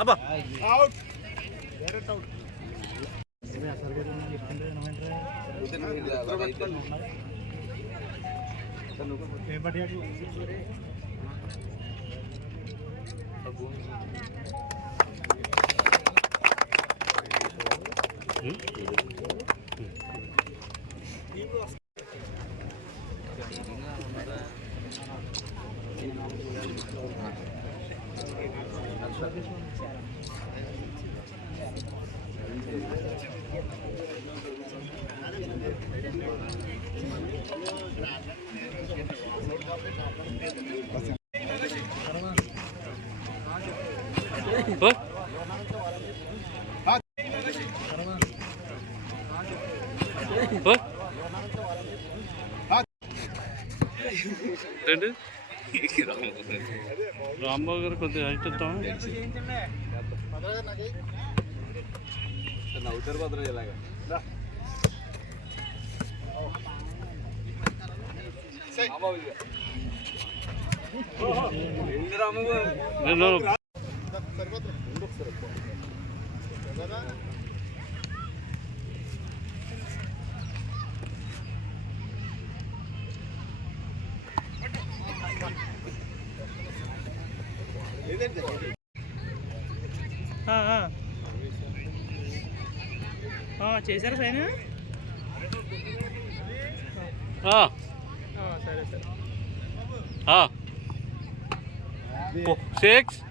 అబ్బా రండి రాంబాబు గారు కొద్దిగా హైట్ ఇద్దాం. నవ్వుతారు భద్రం ఇలాగా చేశారా సైన్? సరే సరే 6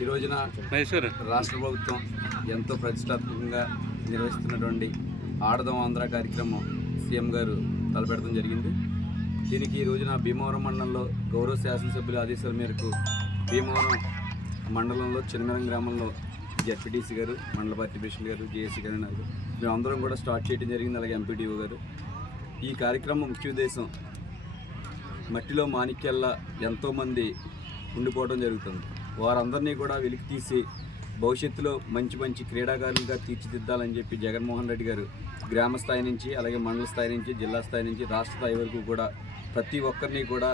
ఈ రోజున రాష్ట్ర ప్రభుత్వం ఎంతో ప్రతిష్టాత్మకంగా నిర్వహిస్తున్నటువంటి ఆడదాం ఆంధ్ర కార్యక్రమం సీఎం గారు తలపెట్టడం జరిగింది. దీనికి ఈ రోజున భీమవరం మండలంలో గౌరవ శాసనసభ్యుల ఆదేశాల మేరకు భీమవరం మండలంలో చిన్నమరం గ్రామంలో జెడ్పీటీసీ గారు, మండల పార్టీ ప్రెసిడెంట్ గారు, జేఏసీ గారు మేమందరం కూడా స్టార్ట్ చేయడం జరిగింది. అలాగే ఎంపీడీఓ గారు. ఈ కార్యక్రమం ముఖ్య ఉద్దేశం మట్టిలో మాణిక్యాల్లా ఎంతోమంది ఉండిపోవడం జరుగుతుంది. వారందరినీ కూడా వెలికి తీసి భవిష్యత్తులో మంచి మంచి క్రీడాకారులుగా తీర్చిదిద్దాలని చెప్పి జగన్మోహన్ రెడ్డి గారు గ్రామ స్థాయి నుంచి, అలాగే మండల స్థాయి నుంచి, జిల్లా స్థాయి నుంచి, రాష్ట్ర స్థాయి వరకు కూడా ప్రతి ఒక్కరిని కూడా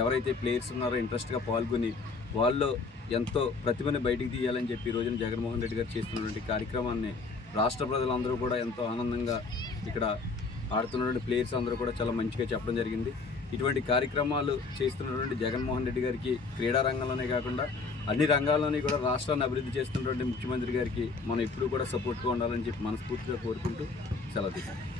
ఎవరైతే ప్లేయర్స్ ఉన్నారో ఇంట్రెస్ట్గా పాల్గొని వాళ్ళు ఎంతో ప్రతిభని బయటికి తీయాలని చెప్పి ఈ రోజున జగన్మోహన్ రెడ్డి గారు చేస్తున్నటువంటి కార్యక్రమాన్ని రాష్ట్ర ప్రజలందరూ కూడా ఎంతో ఆనందంగా ఇక్కడ ఆడుతున్నటువంటి ప్లేయర్స్ అందరూ కూడా చాలా మంచిగా చెప్పడం జరిగింది. ఇటువంటి కార్యక్రమాలు చేస్తున్నటువంటి జగన్మోహన్ రెడ్డి గారికి క్రీడా రంగంలోనే కాకుండా అన్ని రంగాల్లోని కూడా రాష్ట్రాన్ని అభివృద్ధి చేస్తున్నటువంటి ముఖ్యమంత్రి గారికి మనం ఎప్పుడూ కూడా సపోర్ట్గా ఉండాలని చెప్పి మనస్ఫూర్తిగా కోరుకుంటూ సెలవు తీసుకుంటాం.